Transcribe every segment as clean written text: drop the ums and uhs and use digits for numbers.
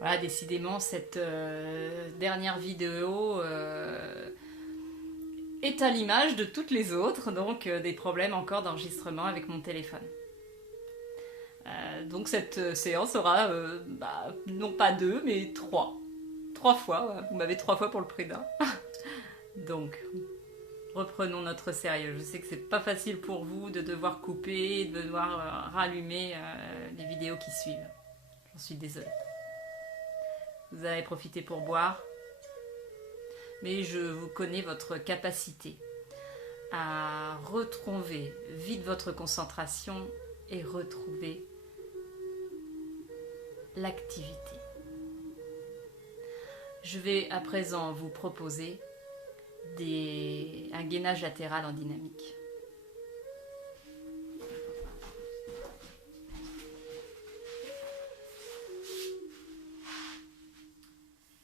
Voilà, décidément, cette dernière vidéo est à l'image de toutes les autres, donc des problèmes encore d'enregistrement avec mon téléphone. Donc cette séance aura, non pas deux, mais trois. Trois fois, ouais. Vous m'avez trois fois pour le prix d'un. Donc, reprenons notre sérieux. Je sais que c'est pas facile pour vous de devoir couper, de devoir rallumer les vidéos qui suivent. J'en suis désolée. Vous avez profité pour boire, mais je vous connais votre capacité à retrouver vite votre concentration et retrouver l'activité. Je vais à présent vous proposer un gainage latéral en dynamique.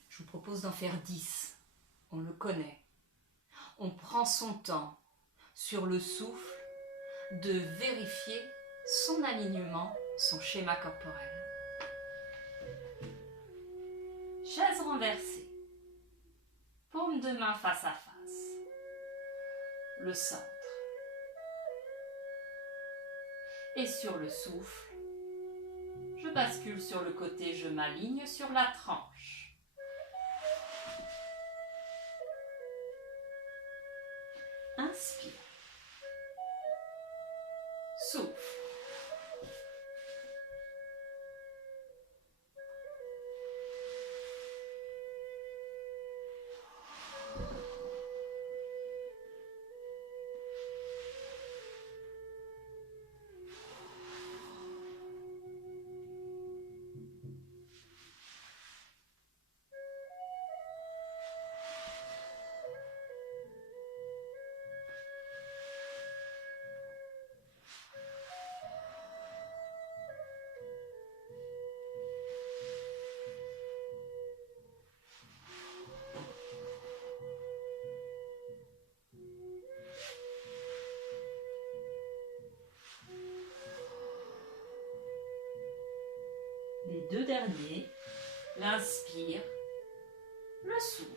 Je vous propose d'en faire 10. On le connaît. On prend son temps sur le souffle de vérifier son alignement, son schéma corporel. Chaise renversée. Paume de main face à face. Le centre. Et sur le souffle, je bascule sur le côté, je m'aligne sur la tranche. Inspire. Souffle. Les deux derniers, l'inspire, le souffle.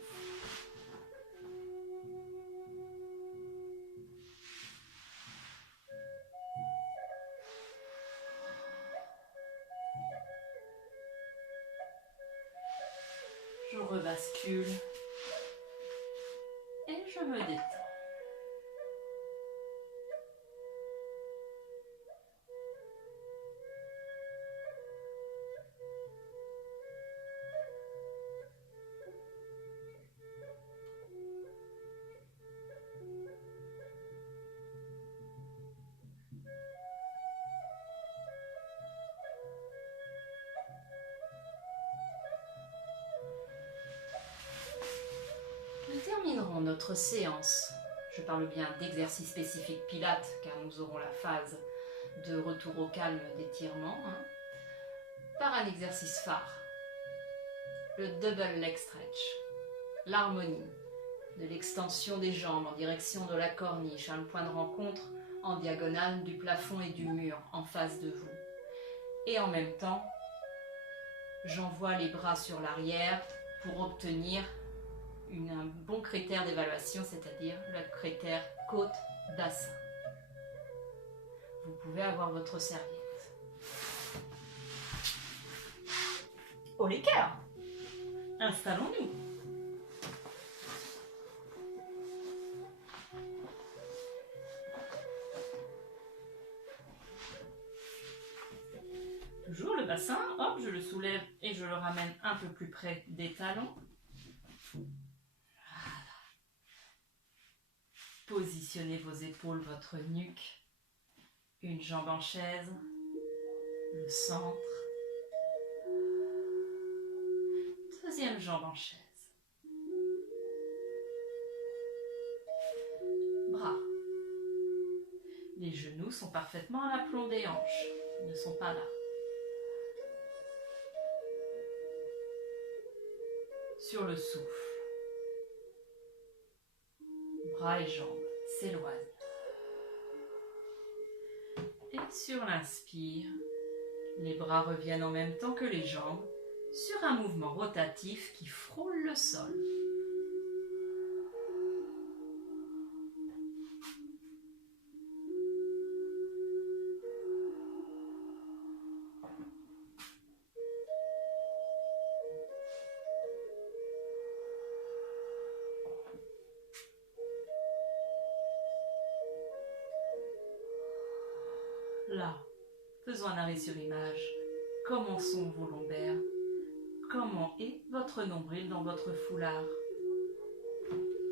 Je rebascule et je me détends. Nous terminerons notre séance, je parle bien d'exercice spécifique pilates, car nous aurons la phase de retour au calme d'étirement, par un exercice phare, le double leg stretch, l'harmonie de l'extension des jambes en direction de la corniche, un point de rencontre en diagonale du plafond et du mur en face de vous. Et en même temps, j'envoie les bras sur l'arrière pour obtenir un bon critère d'évaluation, c'est-à-dire le critère côte-bassin. Vous pouvez avoir votre serviette. Au l'équerre, installons-nous. Toujours le bassin, hop, je le soulève et je le ramène un peu plus près des talons. Positionnez vos épaules, votre nuque, une jambe en chaise, le centre, deuxième jambe en chaise, bras. Les genoux sont parfaitement à l'aplomb des hanches, ils ne sont pas là. Sur le souffle, bras et jambes s'éloignent. Et sur l'inspire, les bras reviennent en même temps que les jambes sur un mouvement rotatif qui frôle le sol. Là, faisons un arrêt sur image. Comment sont vos lombaires? Comment est votre nombril dans votre foulard?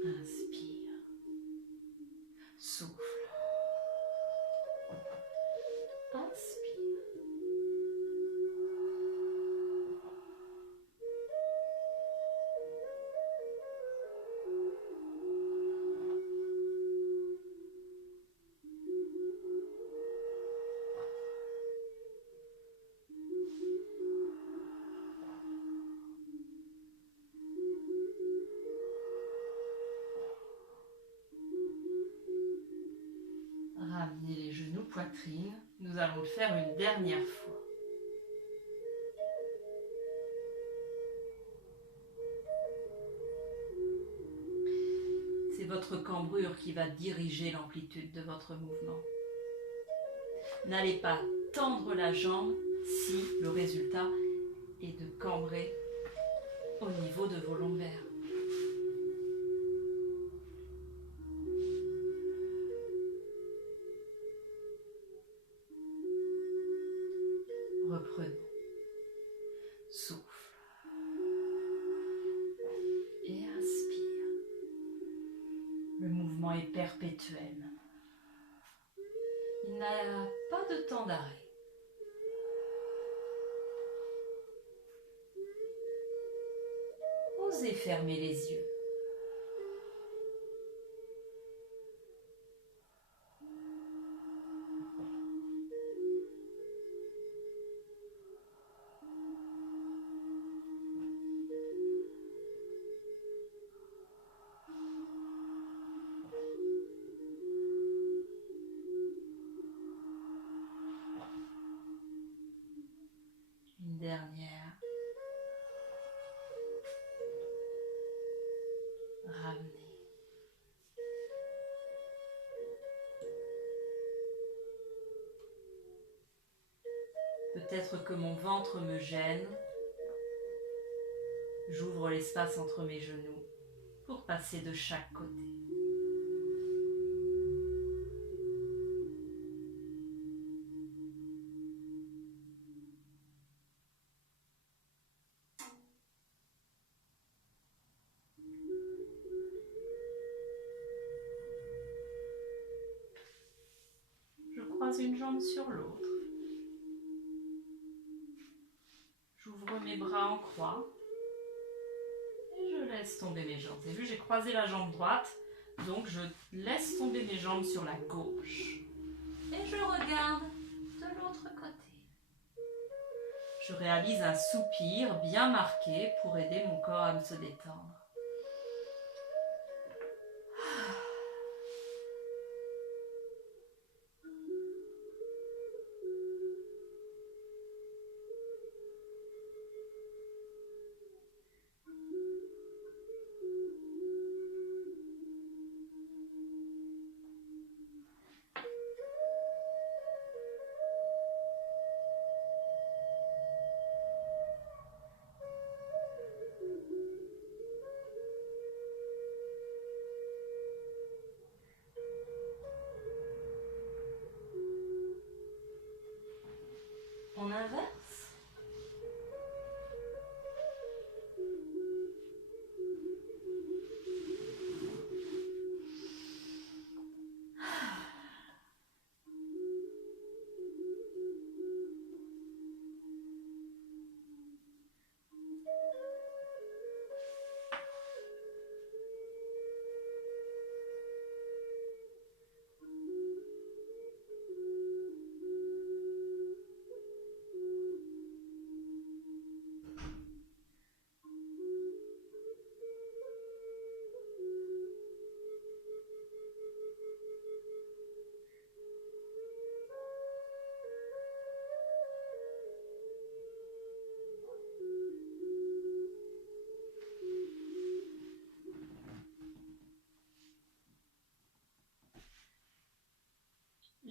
Inspire. Souffle. Inspire. Ramenez les genoux, poitrine. Nous allons le faire une dernière fois. C'est votre cambrure qui va diriger l'amplitude de votre mouvement. N'allez pas tendre la jambe si le résultat est de cambrer au niveau de vos lombaires. Reprenons. Souffle. Et inspire. Le mouvement est perpétuel. Il n'a pas de temps d'arrêt. Osez fermer les yeux. Une dernière. Ramenez. Peut-être que mon ventre me gêne. J'ouvre l'espace entre mes genoux pour passer de chaque côté. Je croise une jambe sur l'autre. J'ouvre mes bras en croix et je laisse tomber mes jambes. Vous avez vu, j'ai croisé la jambe droite, donc je laisse tomber mes jambes sur la gauche. Et je regarde de l'autre côté. Je réalise un soupir bien marqué pour aider mon corps à se détendre.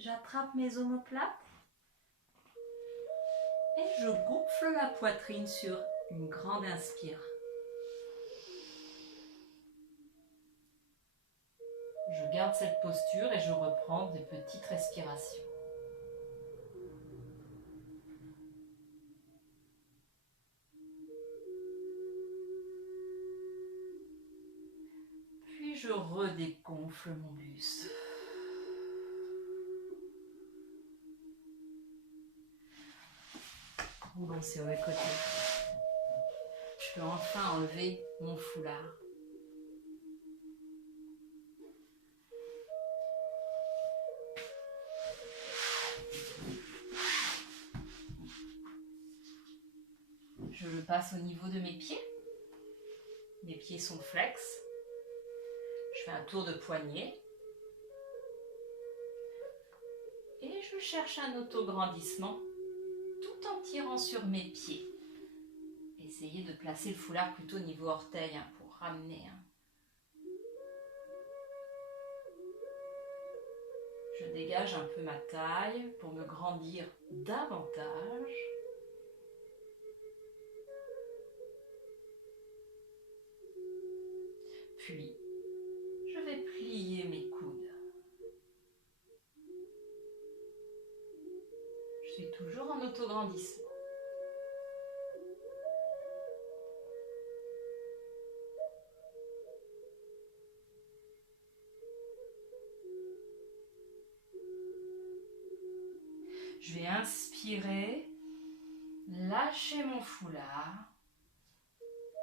J'attrape mes omoplates et je gonfle la poitrine sur une grande inspire. Je garde cette posture et je reprends des petites respirations. Puis je redégonfle mon buste. Bon, sur le côté. Je peux enfin enlever mon foulard. Je le passe au niveau de mes pieds. Mes pieds sont flex. Je fais un tour de poignet. Et je cherche un autograndissement tout en tirant sur mes pieds. Essayez de placer le foulard plutôt au niveau orteil pour ramener. Je dégage un peu ma taille pour me grandir davantage. Puis, je vais plier mes coudes. Je suis toujours en autograndissement. Je vais inspirer, lâcher mon foulard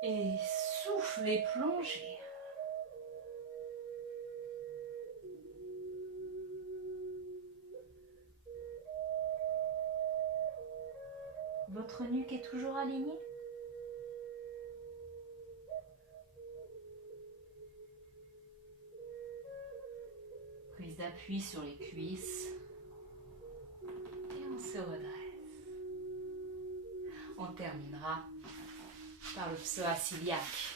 et souffler, plonger. Votre nuque est toujours alignée? Prise d'appui sur les cuisses. Et on se redresse. On terminera par le psoas iliaque.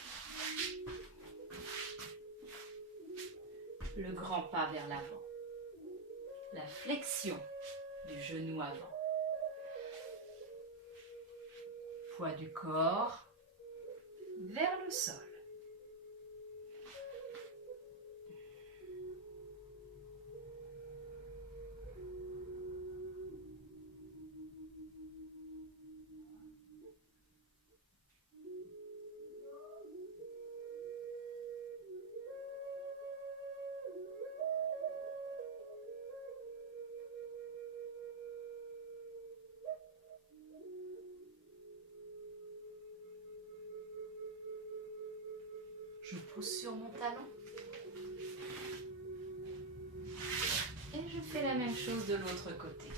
Le grand pas vers l'avant. La flexion du genou avant. Poids du corps vers le sol. Je pousse sur mon talon. Et je fais la même chose de l'autre côté.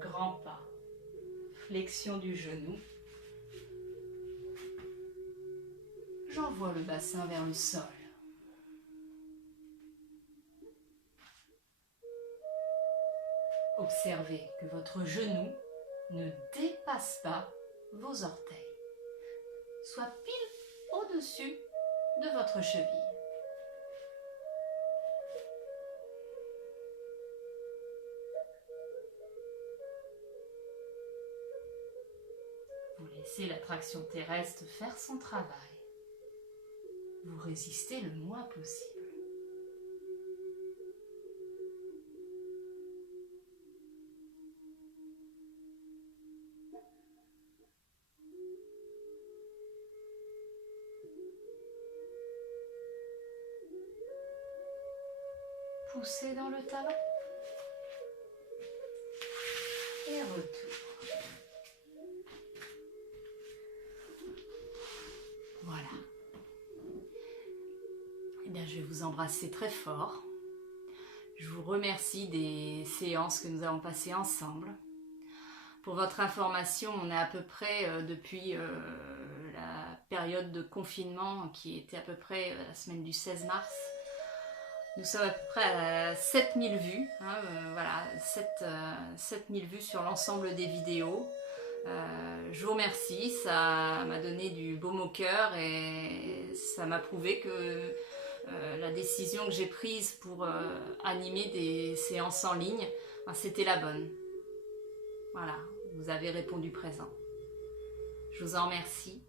Grand pas. Flexion du genou. J'envoie le bassin vers le sol. Observez que votre genou ne dépasse pas vos orteils. Soit pile au-dessus de votre cheville. Vous laissez la traction terrestre faire son travail. Vous résistez le moins possible. Poussez dans le talon. Et retour. Voilà. Eh bien, je vais vous embrasser très fort. Je vous remercie des séances que nous avons passées ensemble. Pour votre information, on est à peu près depuis la période de confinement qui était à peu près la semaine du 16 mars. Nous sommes à peu près à 7000 vues, voilà, 7000 vues sur l'ensemble des vidéos. Je vous remercie, ça m'a donné du baume au cœur et ça m'a prouvé que la décision que j'ai prise pour animer des séances en ligne, ben, c'était la bonne. Voilà, vous avez répondu présent. Je vous en remercie.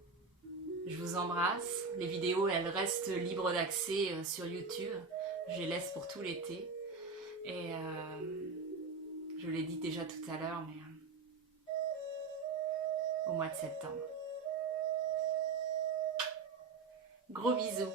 Je vous embrasse. Les vidéos, elles restent libres d'accès sur YouTube. Je les laisse pour tout l'été. Et je l'ai dit déjà tout à l'heure, mais au mois de septembre. Gros bisous.